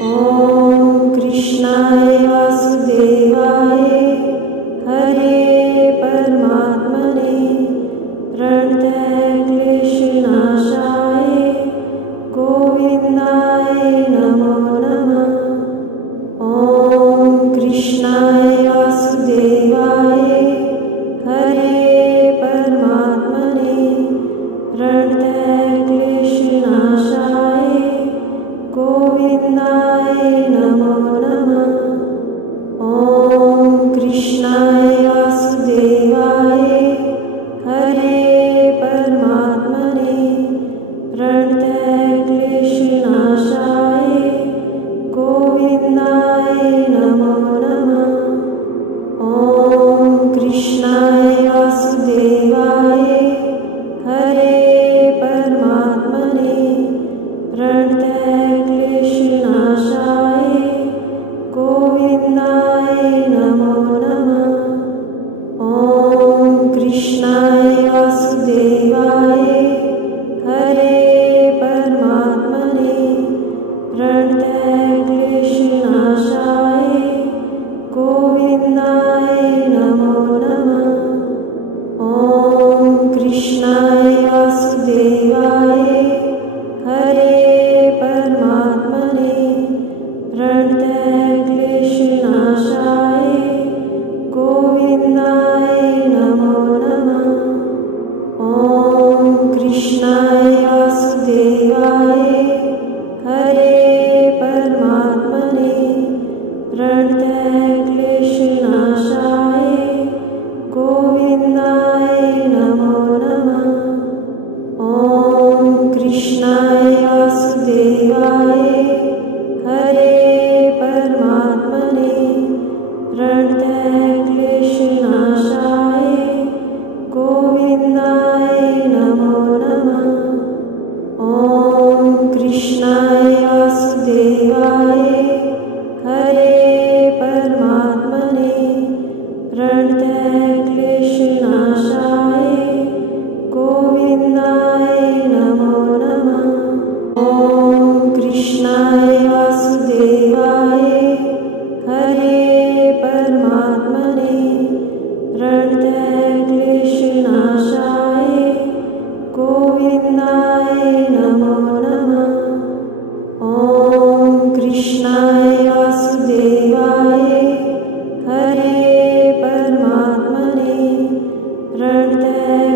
ॐ कृष्णाय वासुदेवाय हरे परमात्मने प्रणतक्लेशनाशाय गोविन्दाय नमो नमः। ॐ कृष्णाय वासुदेवाय हरे परमात्मने प्रणतक्लेशनाशाय गोविन्दाय नमो नमः। ॐ कृष्णाय वासुदेवाय हरे परमात्मने प्रणतक्लेशनाशाय गोविन्दाय नमो नमः। ॐ कृष्णाय वासुदेवाय हरे परमात्मने प्रणतक्लेशनाशाय गोविन्दाय नमो नमः। ॐ कृष्णाय वासुदेवाय हरे परमात्मने प्रणतक्लेशनाशाय गोविन्दाय नमो नमः। ॐ कृष्णाय वासुदेवाय हरे परमात्मने प्रणतक्लेशनाशाय गोविन्दाय नमो नमः। ॐ कृष्णाय वासुदेवाय हरे परमात्मने प्रणतक्लेशनाशाय गोविन्दाय नमो नमः। ॐ कृष्णाय वासुदेवाय हरे परमात्मने प्रणतक्लेशनाशाय गोविन्दाय नमो नमः। ॐ कृष्णाय वासुदेवाय हरे परमात्मने प्रणतक्लेशनाशाय गोविन्दाय नमो नमः। ॐ कृष्णाय वासुदेवाय हरे परमात्मने प्रणतक्लेशनाशाय गोविन्दाय नमो नमः। ॐ कृष्णाय वासुदेवाय हरे परमात्मने प्रणतक्लेशनाशाय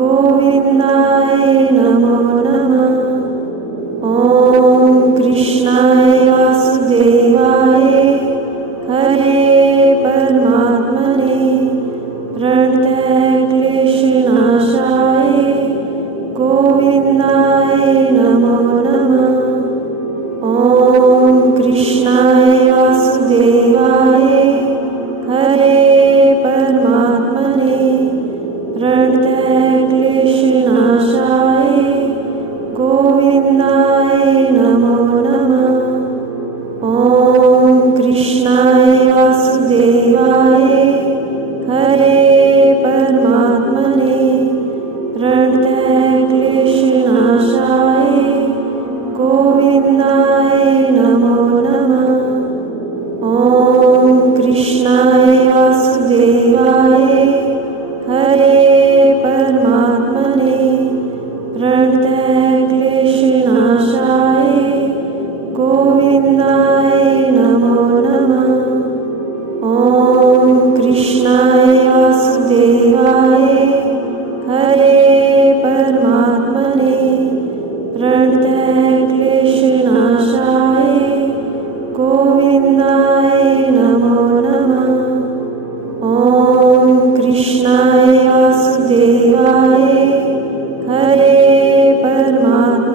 गोविन्दाय नमो नमः। ॐ कृष्णाय वासुदेवाय हरे परमात्मने प्रणतक्लेशनाशाय गोविन्दाय नमो नमः। ॐ कृष्णाय वासुदेवाय हरे परमात्मने प्रणतक्लेशनाशाय गोविन्दाय नमो नमः। ॐ कृष्णाय वासुदेवाय हरे परमात्मने प्रणतक्लेशनाशाय गोविन्दाय नमो नमः। ॐ कृष्णाय वासुदेवाय हरे परमात्मने प्रणतक्लेशनाशाय गोविन्दाय नमो नमः। ॐ कृष्णाय वासुदेवाय हरे परमात्मने प्रणतक्लेशनाशाय गोविन्दाय नमो नमः। ॐ कृष्णाय वासुदेवाय हरे परमात्मने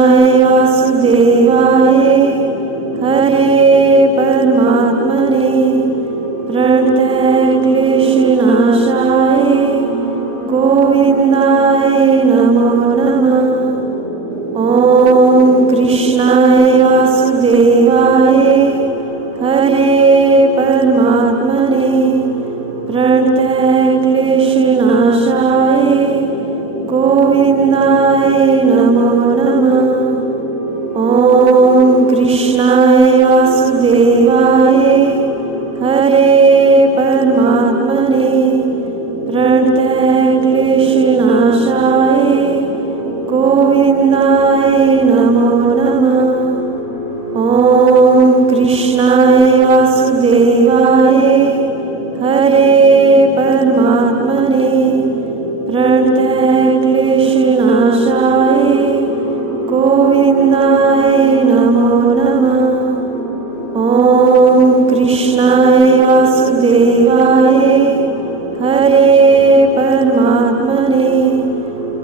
कृष्णाय वासुदेवाय हरे परमात्मने प्रणतक्लेशनाशाय गोविन्दाय नमो नमः। ॐ कृष्णाय वासुदेवाय हरे परमात्मने प्रणतक्लेशनाशाय गोविन्दाय नमो नमः। ॐ कृष्णाय वासुदेवाय हरे परमात्मने प्रणतक्लेशनाशाय गोविन्दाय नमो नमः। ॐ कृष्णाय वासुदेवाय हरे परमात्मने प्रणतक्लेशनाशाय गोविन्दाय नमो नमः। ॐ कृष्णाय वासुदेवाय हरे परमात्मने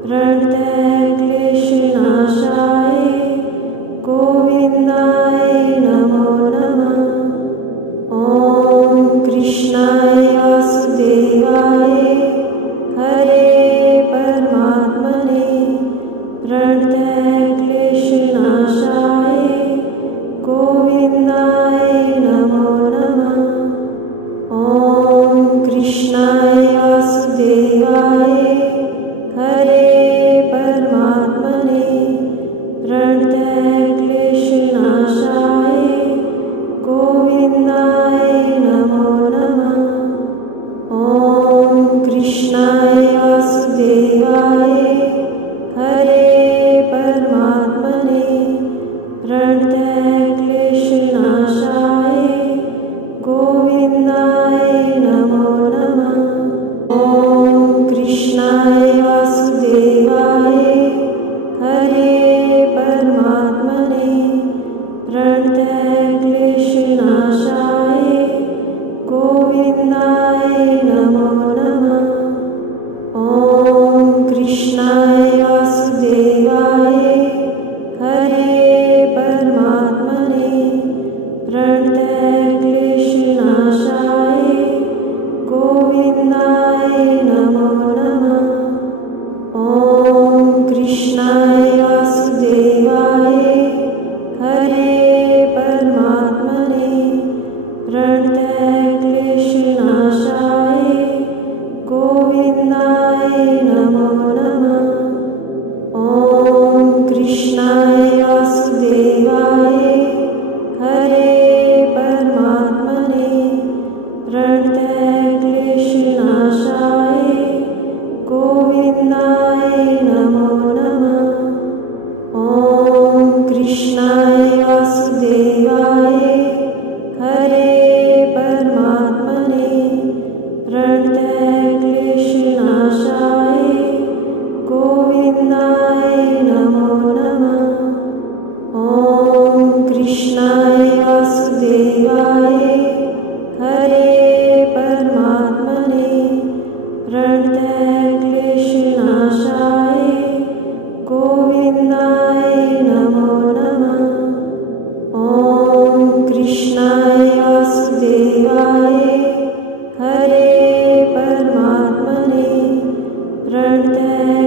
प्रणतक्लेशनाशाय गोविन्दाय नमो नमः। ॐ कृष्णाय वासुदेवाय हरे परमात्मने प्रणतक्लेशनाशाय गोविन्दाय नमो नमः। ॐ कृष्णाय वासुदेवाय हरे परमात्मने प्रणतक्लेशनाशाय गोविन्दाय नमो नमः। ॐ कृष्णाय वासुदेवाय हरे परमात्मने प्रणतक्लेशनाशाय गोविन्दाय नमो नमः। ॐ कृष्णाय वासुदेवाय हरे परमात्मने प्रणतक्लेशनाशाय गोविन्दाय नमो नमः। ॐ कृष्णाय वासुदेवाय हरे परमात्मने प्रणतक्लेशनाशाय गोविन्दाय नमो नमः। ॐ कृष्णाय वासुदेवाय हरे परमात्मने प्रणतक्लेशनाशाय गोविन्दाय नमो नमः। ॐ कृष्णाय वासुदेवाय हरे परमात्मने प्रणतक्लेशनाशाय गोविन्दाय नमो नमः। ॐ कृष्णाय वासुदेवाय हरे परमात्मने प्रणतक्लेशनाशाय गोविन्दाय नमो नमः। ॐ कृष्णाय वासुदेवाय हरे परमात्मने प्रणतक्लेशनाशाय गोविन्दाय नमो नमः। ॐ कृष्णाय वासुदेवाय हरे परमात्मने प्रणतक्लेशनाशाय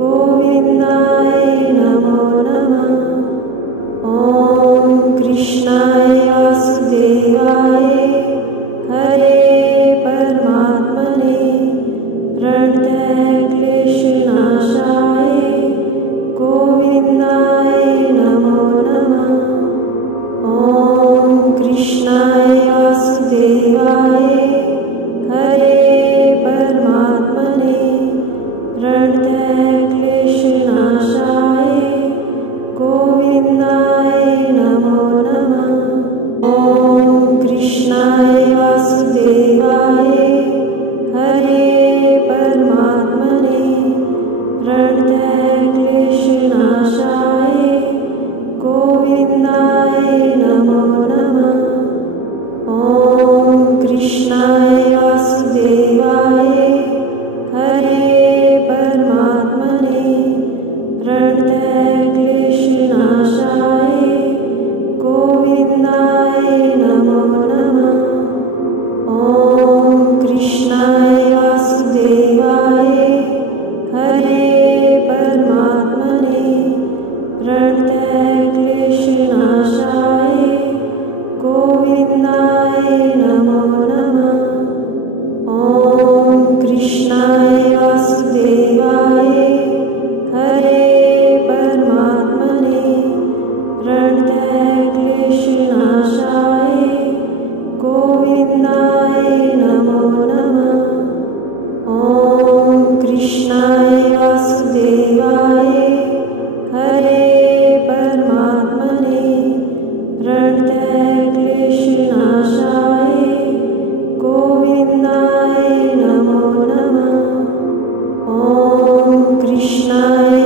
गोविन्दाय नमो नमः। ॐ कृष्णाय वासुदेवाय हरे परमात्मने प्रणतक्लेशनाशाय गोविन्दाय नमो नमः। ॐ कृष्णाय वासुदेवाय हरे परमात्मने प्रणतक्लेशनाशाय गोविन्दाय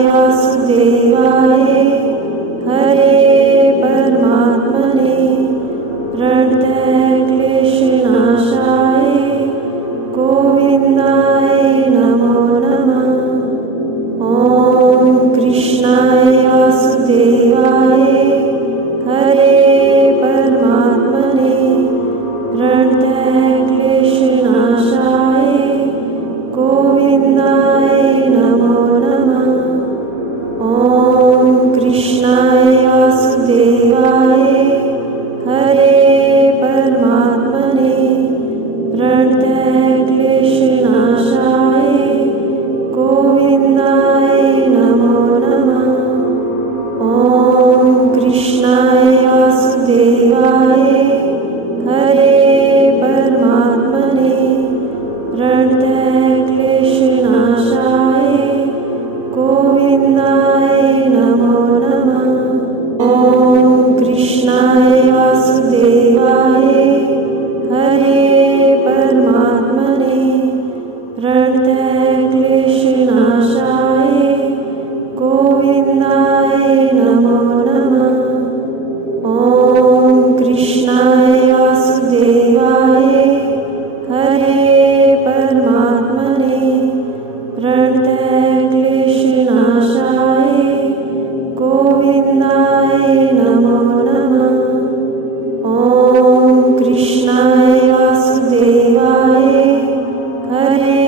वासुदेवाय हरे परमात्मने प्रणतक्लेशनाशाय गोविन्दाय नमो नमः। ॐ कृष्णाय वासुदेवाय हरे परमात्मने प्रणतक्लेशनाशाय गोविन्दाय नमो नमः। ॐ कृष्णाय वासुदेवाय हरे परमात्मने प्रणतक्लेशनाशाय गोविन्दाय नमो नमः। ॐ कृष्णाय वासुदेवाय हरे परमात्मने प्रणतक्लेशनाशाय गोविन्दाय नमो नमः। ॐ कृष्णाय वासुदेवाय हरे परमात्मने प्रणतक्लेशनाशाय गोविन्दाय नमो नमः। ॐ कृष्णाय वासुदेवाय हरे परमात्मने प्रणतक्लेशनाशाय गोविन्दाय नमो नमः। ॐ कृष्णाय वासुदेवाय हरे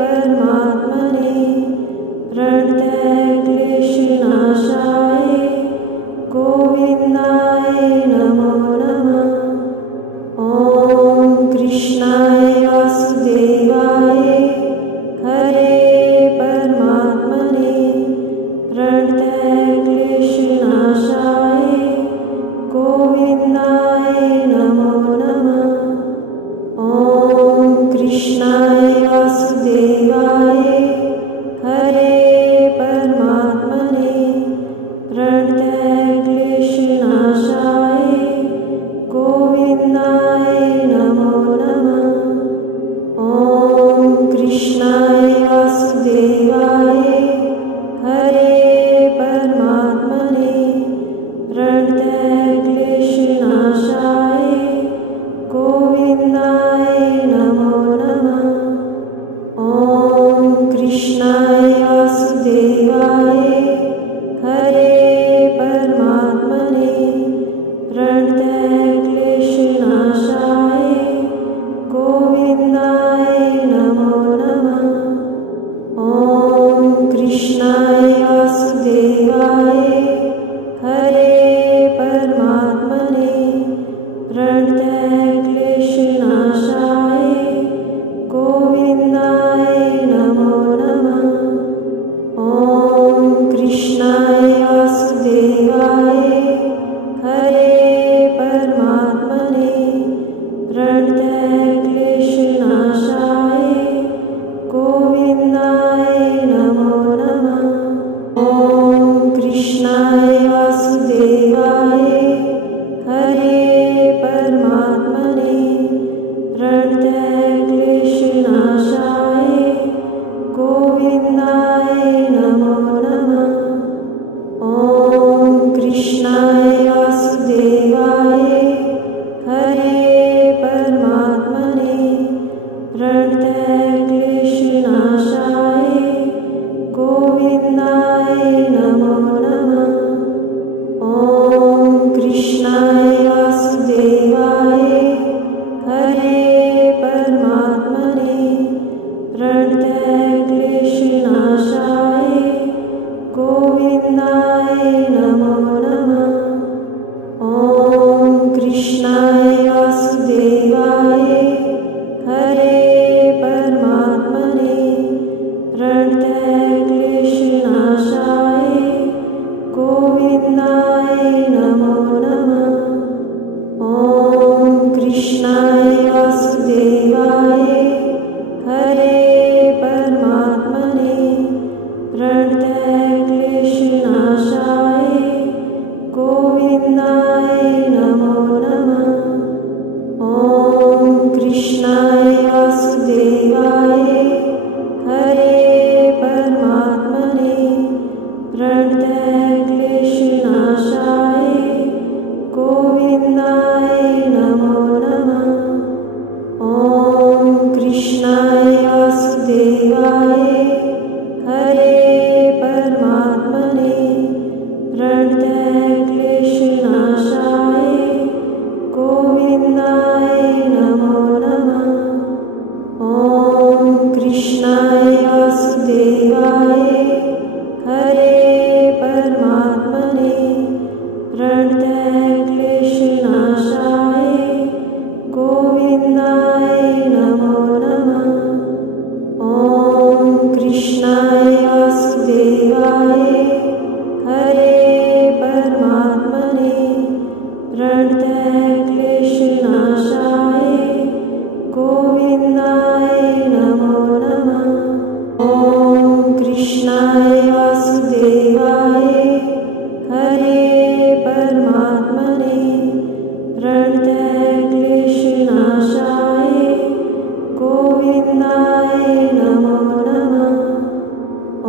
परमात्मने प्रणतक्लेशनाशाय गोविन्दाय नमो नमः। ॐ कृष्णाय वासुदेवाय हरे परमात्मने प्रणतक्लेशनाशाय गोविन्दाय नमो नमः। ॐ कृष्णाय वासुदेवाय हरे परमात्मने प्रणतक्लेशनाशाय गोविन्दाय नमो नमः। ॐ कृष्णाय वासुदेवाय हरे परमात्मने प्रणतक्लेशनाशाय गोविन्दाय नमो नमः। ॐ कृष्णाय वासुदेवाय हरे परमात्मने प्रणतक्लेशनाशाय गोविन्दाय नमो नमः। ॐ कृष्णाय वासुदेवाय हरे परमात्मने प्रणतक्लेशनाशाय गोविन्दाय नमो नमः। ॐ कृष्णाय वासुदेवाय हरे परमात्मने प्रणतक्लेशनाशाय गोविन्दाय नमो नमः। ॐ कृष्णाय वासुदेवाय हरे परमात्मने प्रणतक्लेशनाशाय गोविन्दाय नमो नमः। ॐ कृष्णाय वासुदेवाय हरे परमात्मने प्रणतक्लेशनाशाय गोविन्दाय नमो नमः। ॐ कृष्णाय वासुदेवाय हरे परमात्मने प्रणतक्लेशनाशाय गोविन्दाय नमो नमः। ॐ कृष्णाय वासुदेवाय हरे परमात्मने प्रणतक्लेशनाशाय गोविन्दाय नमो नमः। ॐ कृष्णाय वासुदेवाय हरे परमात्मने प्रणतक्लेशनाशाय प्रणतक्लेशनाशाय गोविन्दाय नमो नमः। ॐ कृष्णाय वासुदेवाय हरे परमात्मने प्रणतक्लेशनाशाय गोविन्दाय नमो नमः। ॐ कृष्णाय वासुदेवाय हरे परमात्मने प्रणतक्लेशनाशाय गोविन्दाय नमो नमः। ॐ कृष्णाय वासुदेवाय हरे परमात्मने प्रणतक्लेशनाशाय गोविन्दाय नमो नमः। ॐ कृष्णाय वासुदेवाय हरे परमात्मने प्रणतक्लेशनाशाय गोविन्दाय नमो नमः।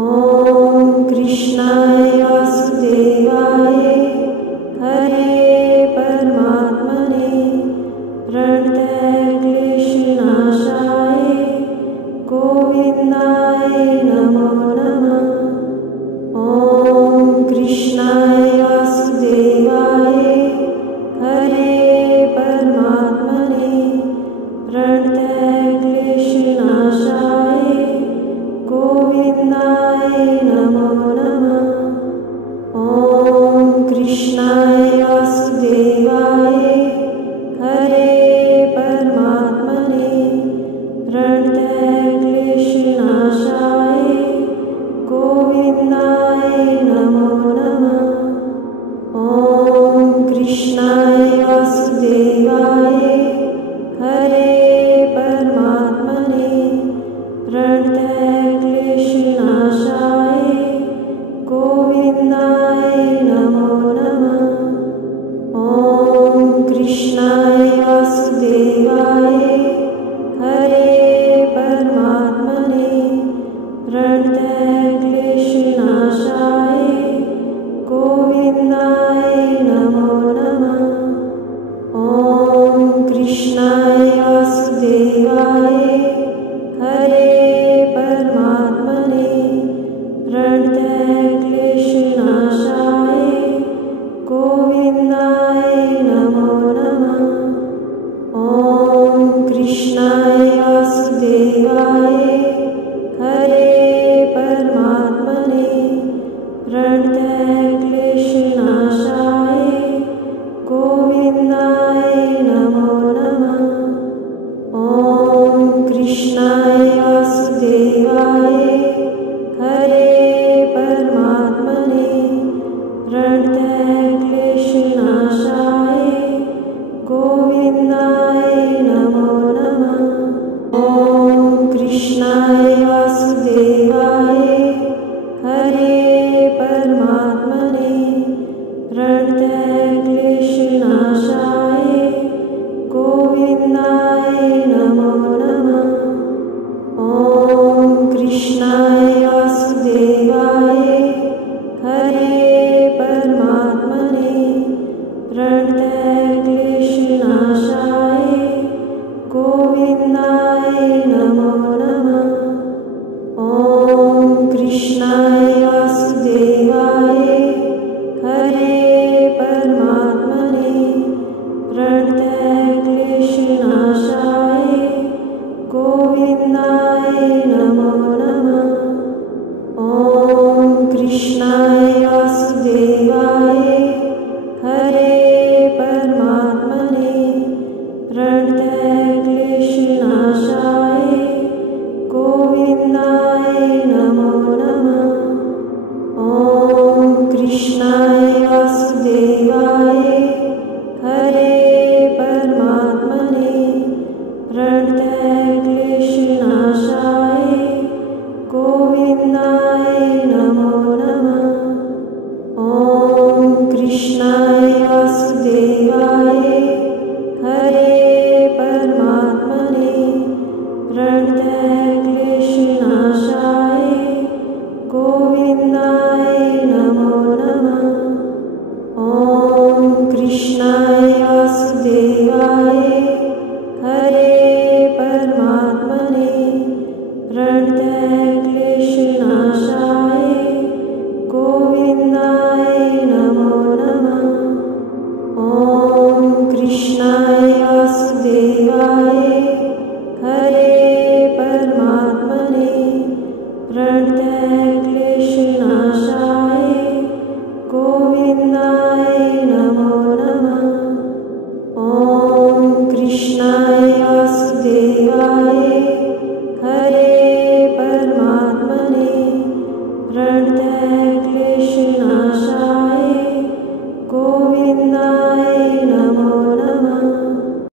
ॐ कृष्णाय वासुदेवाय हरे परमात्मने प्रणतक्लेशनाशाय गोविन्दाय नमो नमः। ॐ कृष्णाय वासुदेवाय हरे परमात्मने प्रणतक्लेशनाशाय गोविन्दाय नमो नमः। ॐ कृष्णाय वासुदेवाय हरे परमात्मने प्रणतक्लेशनाशाय गोविन्दाय नमो नमः। ॐ कृष्णाय वासुदेवाय हरे परमात्मने प्रणतक्लेशनाशाय गोविन्दाय नमो नमः। ॐ कृष्णाय वासुदेवाय हरे परमात्मने प्रणतक्लेशनाशाय गोविन्दाय नमो नमः। ॐ कृष्णाय वासुदेवाय हरे परमात्मने प्रणतक्लेशनाशाय गोविन्दाय नमो नमः। ॐ कृष्णाय वासुदेवाय हरे परमात्मने प्रणतक्लेशनाशाय गोविन्दाय नमो नमः। ॐ कृष्णाय वासुदेवाय हरे परमात्मने प्रणतक्लेशनाशाय गोविन्दाय नमो नमः। ॐ कृष्णाय वासुदेवाय हरे परमात्मने प्रणतक्लेशनाशाय गोविन्दाय नमो नमः। ॐ कृष्णाय वासुदेवाय हरे परमात्मने प्रणतक्लेशनाशाय गोविन्दाय नमो नमः। ॐ कृष्णाय वासुदेवाय हरे परमात्मने प्रणतक्लेशनाशाय गोविन्दाय नमो नमः। ॐ कृष्णाय वासुदेवाय हरे परमात्मने प्रणतक्लेशनाशाय गोविन्दाय नमो नमः। ॐ कृष्णाय वासुदेवाय हरे परमात्मने प्रणतक्लेशनाशाय गोविन्दाय नमो नमः। ॐ गोविन्दाय नमो नमः। ॐ कृष्णाय वासुदेवाय हरे परमात्मने प्रणतक्लेशनाशाय गोविन्दाय नमो नमः। ॐ कृष्णाय वासुदेवाय हरे परमात्मने प्रणतक्लेशनाशाय गोविन्दाय नमो